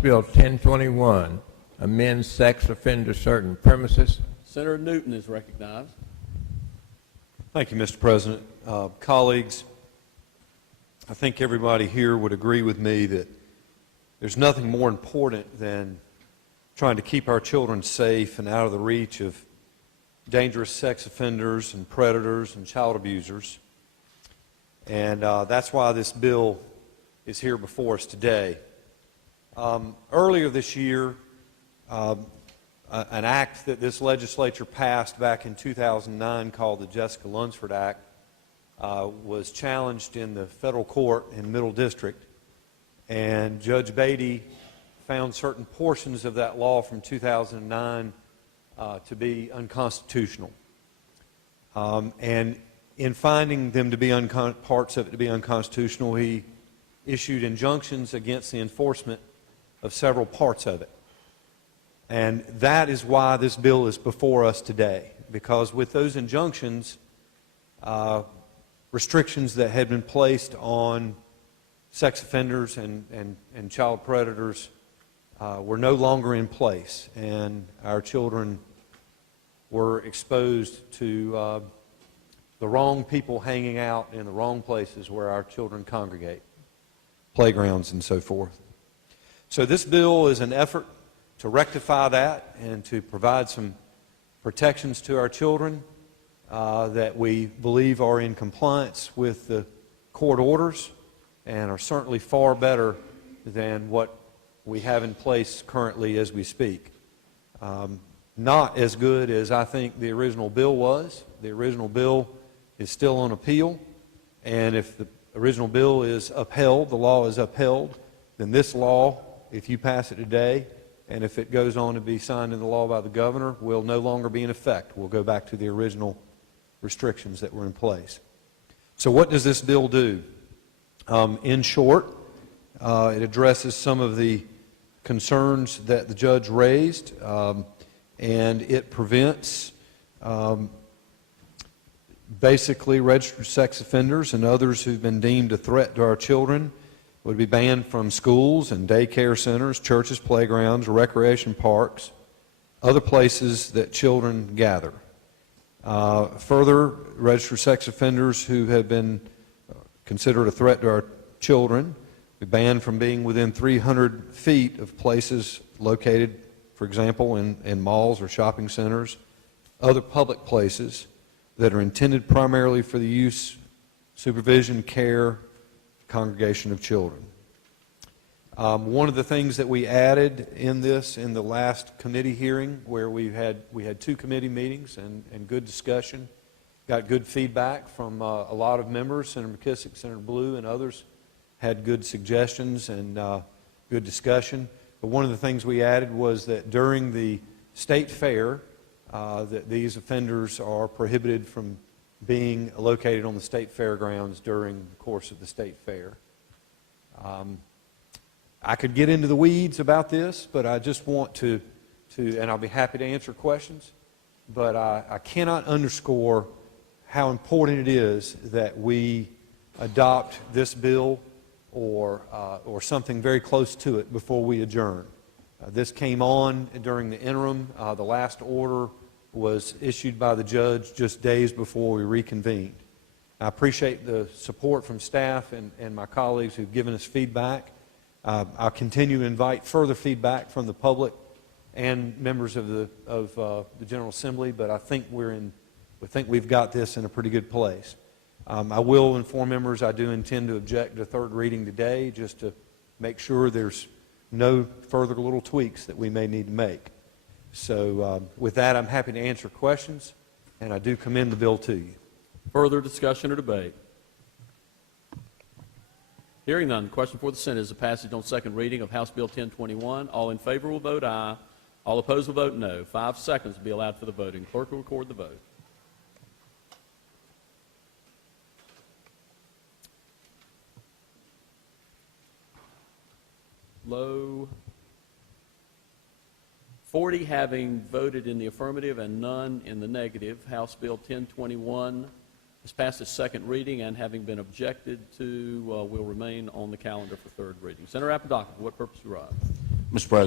Bill 1021 amends sex offender certain premises. Senator Newton is recognized. Thank you, Mr. President. Colleagues, I think everybody here would agree with me that there's nothing more important than trying to keep our children safe and out of the reach of dangerous sex offenders and predators and child abusers. And that's why this bill is here before us today. Earlier this year, an act that this legislature passed back in 2009 called the Jessica Lunsford Act was challenged in the federal court in Middle District, and Judge Beatty found certain portions of that law from 2009 to be unconstitutional. And in finding them to be parts of it to be unconstitutional, he issued injunctions against the enforcement of several parts of it. And that is why this bill is before us today, because with those injunctions, restrictions that had been placed on sex offenders and child predators were no longer in place, and our children were exposed to the wrong people hanging out in the wrong places where our children congregate, playgrounds and so forth. So this bill is an effort to rectify that and to provide some protections to our children that we believe are in compliance with the court orders and are certainly far better than what we have in place currently as we speak. Not as good as I think the original bill was. The original bill is still on appeal, and if the original bill is upheld, the law is upheld, then this law, if you pass it today, and if it goes on to be signed into law by the governor, will no longer be in effect. We'll go back to the original restrictions that were in place. So what does this bill do? In short, it addresses some of the concerns that the judge raised, and it prevents basically registered sex offenders and others who've been deemed a threat to our children would be banned from schools and daycare centers, churches, playgrounds, recreation parks, other places that children gather. Further, registered sex offenders who have been considered a threat to our children be banned from being within 300 feet of places located, for example, in malls or shopping centers, other public places that are intended primarily for the use, supervision, care, congregation of children. One of the things that we added in this in the last committee hearing, where we had 2 committee meetings and good discussion, got good feedback from a lot of members. Senator McKissick, Senator Blue, and others had good suggestions and good discussion. But one of the things we added was that during the state fair, that these offenders are prohibited from being located on the state fairgrounds during the course of the state fair. I could get into the weeds about this, but I just want to and I'll be happy to answer questions, but I cannot underscore how important it is that we adopt this bill or something very close to it before we adjourn. This came on during the interim. The last order was issued by the judge just days before we reconvened. I appreciate the support from staff and my colleagues who've given us feedback. I'll continue to invite further feedback from the public and members of the General Assembly, but I think we've got this in a pretty good place. I will inform members I do intend to object to third reading today, just to make sure there's no further little tweaks that we may need to make. So with that, I'm happy to answer questions, and I do commend the bill to you. Further discussion or debate? Hearing none, the question for the Senate is the passage on second reading of House Bill 1021. All in favor will vote aye. All opposed will vote no. 5 seconds will be allowed for the voting. Clerk will record the vote. Low. 40 having voted in the affirmative and none in the negative, House Bill 1021 has passed its second reading, and having been objected to, will remain on the calendar for third reading. Senator Apodaca, for what purpose you rise? Mr. President.